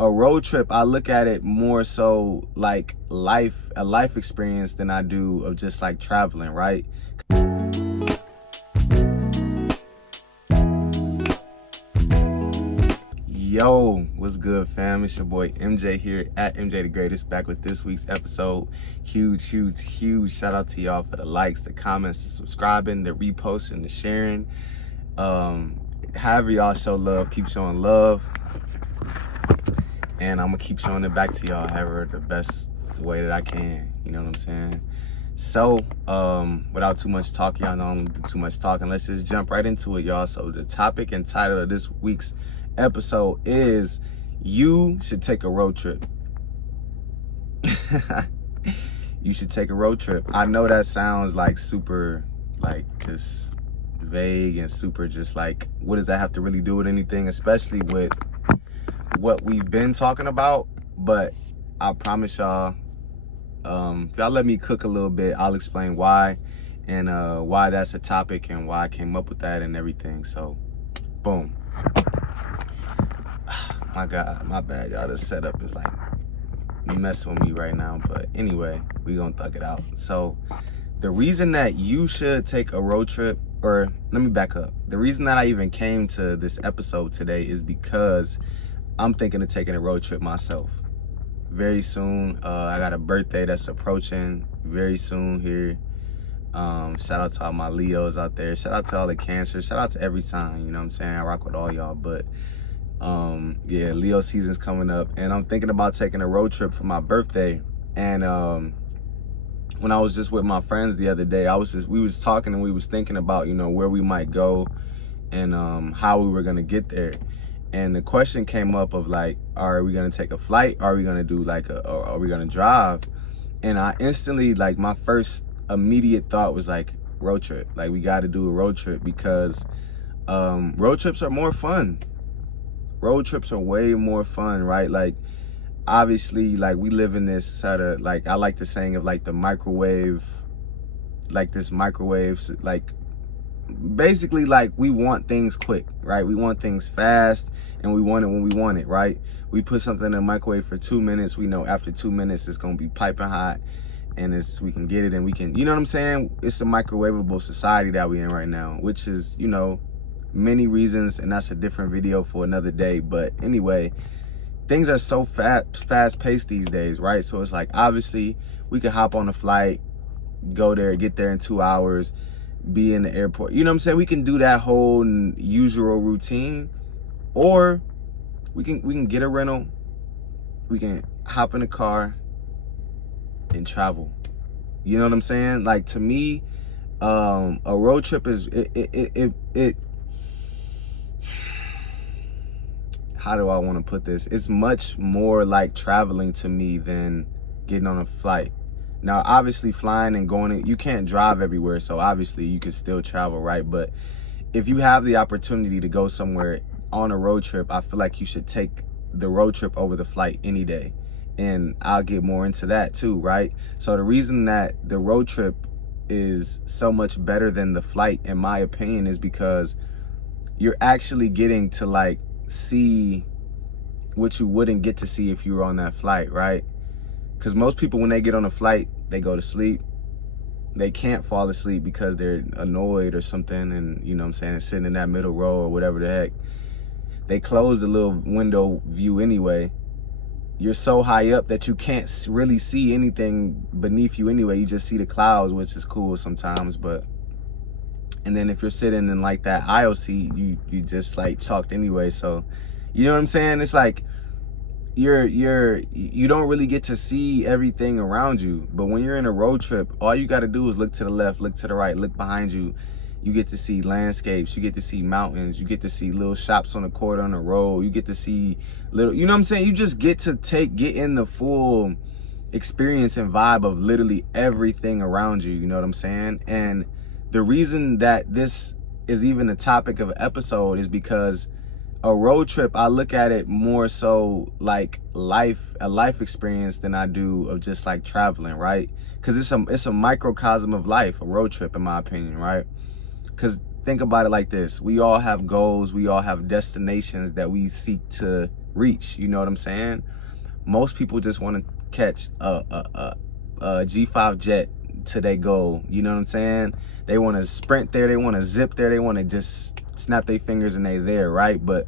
a road trip, I look at it more so like a life experience than I do of just like traveling, right? Yo, what's good, fam? It's your boy MJ here at MJ the Greatest, back with this week's episode. Huge shout out to y'all for the likes, the comments, the subscribing, the reposting, the sharing. However y'all show love, keep showing love. And I'm gonna keep showing it back to y'all however the best way that I can. You know what I'm saying? So, without too much talk, y'all know I don't do too much talking. Let's just jump right into it, y'all. So the topic and title of this week's episode is you should take a road trip. You should take a road trip. I know that sounds like super, like just vague and super just like, what does that have to really do with anything, especially with what we've been talking about? But I promise y'all, if y'all let me cook a little bit, I'll explain why and why that's a topic and why I came up with that and everything. So boom. My God, my bad, y'all. The setup is like messing with me right now, but anyway, we gonna thug it out. So the reason that you should take a road trip, or let me back up, the reason that I even came to this episode today is because I'm thinking of taking a road trip myself very soon. I got a birthday that's approaching very soon here. Shout out to all my Leos out there, shout out to all the Cancers, shout out to every sign, you know what I'm saying? I rock with all y'all. But yeah, Leo season's coming up and I'm thinking about taking a road trip for my birthday. And when I was just with my friends the other day, we was talking and we was thinking about, you know, where we might go and how we were gonna get there. And the question came up of like, are we gonna take a flight? Are we gonna do like or are we gonna drive? And I instantly, like, my first immediate thought was like, road trip. Like, we got to do a road trip because road trips are more fun. Road trips are way more fun, right? Like, obviously, like, we live in this sort of, like, I like the saying of like the microwave, like this microwave, like, basically, like, we want things quick, right? We want things fast and we want it when we want it, right? We put something in the microwave for 2 minutes, we know after 2 minutes it's gonna be piping hot and we can get it and we can, you know what I'm saying? It's a microwavable society that we're in right now, which is, you know, many reasons, and that's a different video for another day. But anyway, things are so fast paced these days, right? So it's like, obviously we could hop on a flight, go there, get there in 2 hours, be in the airport, you know what I'm saying? We can do that whole usual routine, or we can get a rental, we can hop in a car and travel. You know what I'm saying? Like, to me, a road trip is it how do I want to put this? It's much more like traveling to me than getting on a flight. Now, obviously, flying and going, you can't drive everywhere, so obviously you can still travel, right? But if you have the opportunity to go somewhere on a road trip, I feel like you should take the road trip over the flight any day. And I'll get more into that too, right? So the reason that the road trip is so much better than the flight, in my opinion, is because you're actually getting to like see what you wouldn't get to see if you were on that flight, right? Because most people, when they get on a flight, they go to sleep. They can't fall asleep because they're annoyed or something, and you know what I'm saying, sitting in that middle row or whatever the heck. They close the little window view anyway. You're so high up that you can't really see anything beneath you anyway. You just see the clouds, which is cool sometimes. But and then if you're sitting in like that aisle seat, you just like chalked anyway. So you know what I'm saying? It's like you don't really get to see everything around you. But when you're in a road trip, all you got to do is look to the left, look to the right, look behind you. You get to see landscapes, you get to see mountains, you get to see little shops on the corner on the road, you get to see little, you know what I'm saying? You just get to get in the full experience and vibe of literally everything around you, you know what I'm saying? And the reason that this is even a topic of an episode is because a road trip, I look at it more so like a life experience than I do of just like traveling, right? Because it's a microcosm of life, a road trip, in my opinion, right? Because think about it like this. We all have goals. We all have destinations that we seek to reach. You know what I'm saying? Most people just want to catch a G5 jet to their goal. You know what I'm saying? They want to sprint there. They want to zip there. They want to just snap their fingers and they there, right? But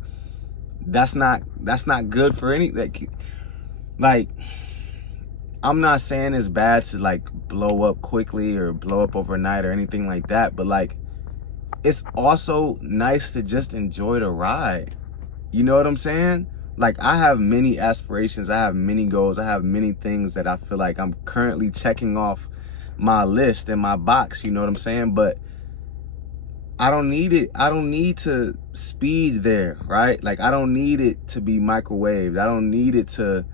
that's not good for any, like, I'm not saying it's bad to like blow up quickly or blow up overnight or anything like that, but like, it's also nice to just enjoy the ride. You know what I'm saying? Like, I have many aspirations, I have many goals, I have many things that I feel like I'm currently checking off my list in my box, you know what I'm saying? But I don't need it. I don't need to speed there, right? Like, I don't need it to be microwaved. I don't need it to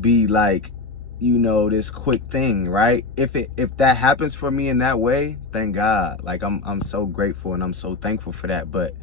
be like, you know, this quick thing, right? If that happens for me in that way, thank God. Like, I'm so grateful and I'm so thankful for that. But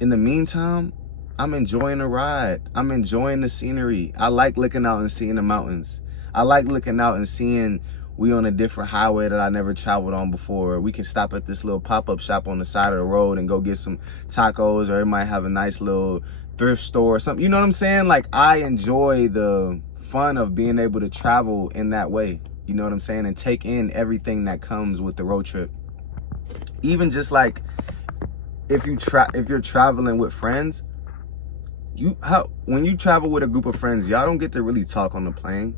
in the meantime, I'm enjoying the ride. I'm enjoying the scenery. I like looking out and seeing the mountains. I like looking out and seeing we on a different highway that I never traveled on before. We can stop at this little pop-up shop on the side of the road and go get some tacos, or it might have a nice little thrift store or something. You know what I'm saying? Like, I enjoy the fun of being able to travel in that way. You know what I'm saying? And take in everything that comes with the road trip. Even just like, if you're traveling with friends, when you travel with a group of friends, y'all don't get to really talk on the plane.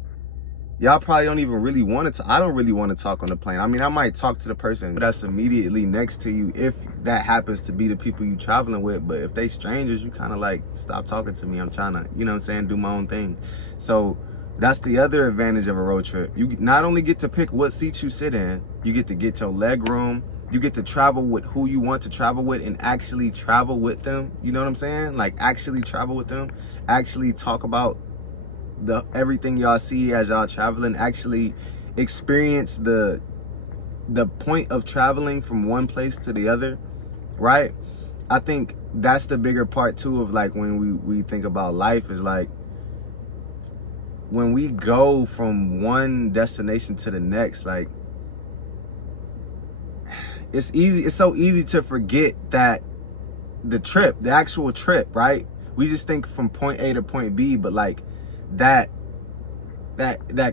Y'all probably don't even really want to. I don't really want to talk on the plane. I mean, I might talk to the person that's immediately next to you if that happens to be the people you traveling with. But if they strangers, you kind of like, stop talking to me. I'm trying to, you know what I'm saying, do my own thing. So that's the other advantage of a road trip. You not only get to pick what seat you sit in, you get to get your leg room. You get to travel with who you want to travel with and actually travel with them. You know what I'm saying? Like, actually travel with them. Actually talk about everything y'all see as y'all traveling. Actually experience the point of traveling from one place to the other, right? I think that's the bigger part too of like, when we think about life, is like, when we go from one destination to the next, like, it's so easy to forget that the actual trip, right? We just think from point A to point B, but like, that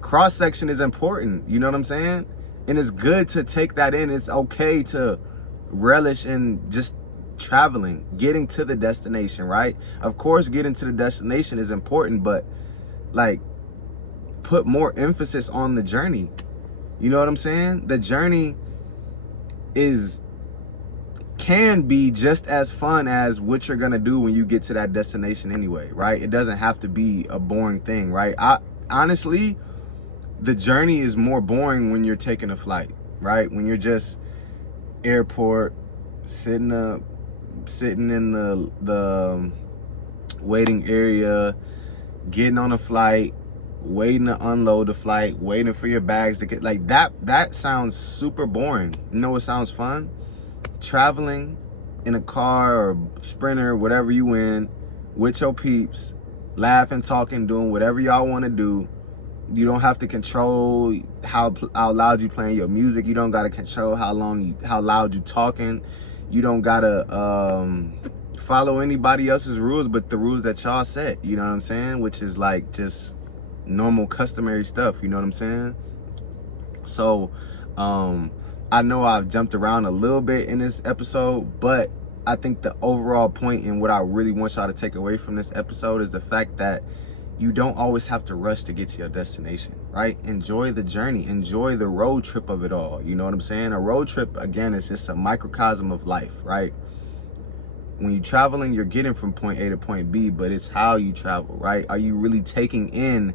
cross section is important. You know what I'm saying? And it's good to take that in. It's okay to relish in just traveling, getting to the destination, right? Of course, getting to the destination is important, but like, put more emphasis on the journey. You know what I'm saying? The journey can be just as fun as what you're gonna do when you get to that destination anyway, right? It doesn't have to be a boring thing, right? Honestly, the journey is more boring when you're taking a flight, right? When you're just airport, sitting in the waiting area, getting on a flight, waiting to unload the flight, waiting for your bags to get, like, that sounds super boring. You know what sounds fun? Traveling in a car or Sprinter, whatever you in, with your peeps, laughing, talking, doing whatever y'all want to do. You don't have to control how loud you playing your music. You don't got to control how loud you talking. You don't got to follow anybody else's rules but the rules that y'all set. You know what I'm saying? Which is like just normal, customary stuff. You know what I'm saying? So I know I've jumped around a little bit in this episode, but I think the overall point and what I really want y'all to take away from this episode is the fact that you don't always have to rush to get to your destination, right? Enjoy the journey, enjoy the road trip of it all. You know what I'm saying? A road trip, again, is just a microcosm of life, right? When you're traveling, you're getting from point A to point B, but it's how you travel, right? Are you really taking in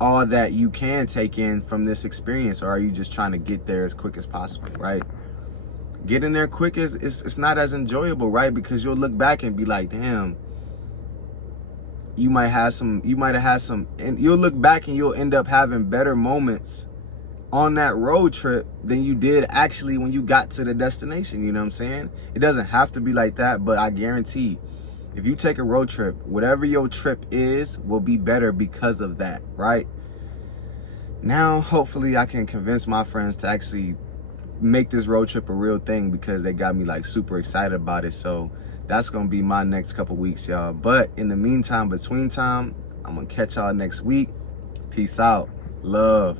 all that you can take in from this experience, or are you just trying to get there as quick as possible, right? Getting there quick it's not as enjoyable, right? Because you'll look back and be like, damn, you might have had some, and you'll look back and you'll end up having better moments on that road trip than you did actually when you got to the destination. You know what I'm saying? It doesn't have to be like that, but I guarantee if you take a road trip, whatever your trip is will be better because of that, right? Now, hopefully I can convince my friends to actually make this road trip a real thing, because they got me like super excited about it. So That's gonna be my next couple weeks, y'all. But in the meantime, between time, I'm gonna catch y'all next week. Peace out. Love.